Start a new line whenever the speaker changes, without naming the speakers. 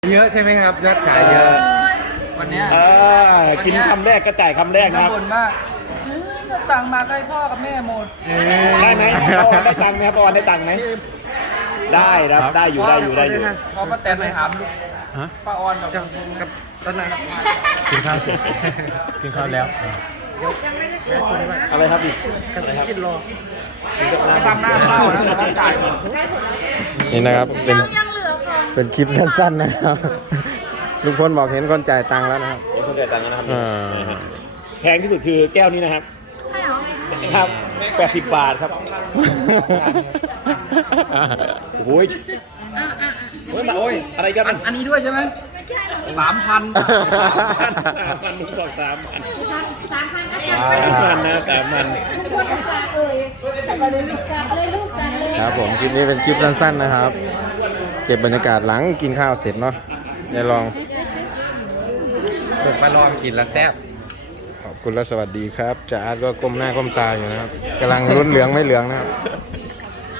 เยอะใช่ไหมครับยอดขายเยอะ
วันเนี้ย
กินคำแรกก็จ่ายคำแรกครับ
บ่นมากตังมาให้พ่อกับแม่หมด
ได้ไหมป้าออนได้ตังค์ไหมครับป้าออนได้ตังค์ไหมได้ครับได้อยู่ได้อยู่ได้อยู่
พอป้าแตนไปถามลูกป้าออนกับตอนนั้น
กินข้าวกินข้าวแล้ว
อะไรครับอีก
กินรอไม่ทำหน้าเศร้านะแต่ต้องจ่ายหมด
นี่นะครับเป็นคลิปสั้นๆนะครับลุงพลบอกเห็นคนจ่ายตังค์แล้วนะครับ
เดี๋ยวคุณจ่ายตังค์นะครับ
อ่า
แพงที่สุดคือแก้วนี้นะครับครับ80 บาทครับโอ้ยโอ้ยอะไรกัน
อันนี้ด้วยใช่ไหม3,000
3,000 1 2 3,000
3,000ก็จัด
3,000นะ3,000
ทุกคนอุตส่าห์แต่ก็เลยลูกกันเลยลูกกันเลย
ครับผมคลิปนี้เป็นคลิปสั้นๆนะครับ เก็บบรรยากาศหลังกินข้าวเสร็จเนาะยายลอง
ผมมาลองกินแล้วแซ่บ
ขอบคุณและสวัสดีครับจ่าอาร์ตก็ก้มหน้าก้มตาอยู่นะครับกำลังลุ้นเหลืองไม่เหลืองนะครับ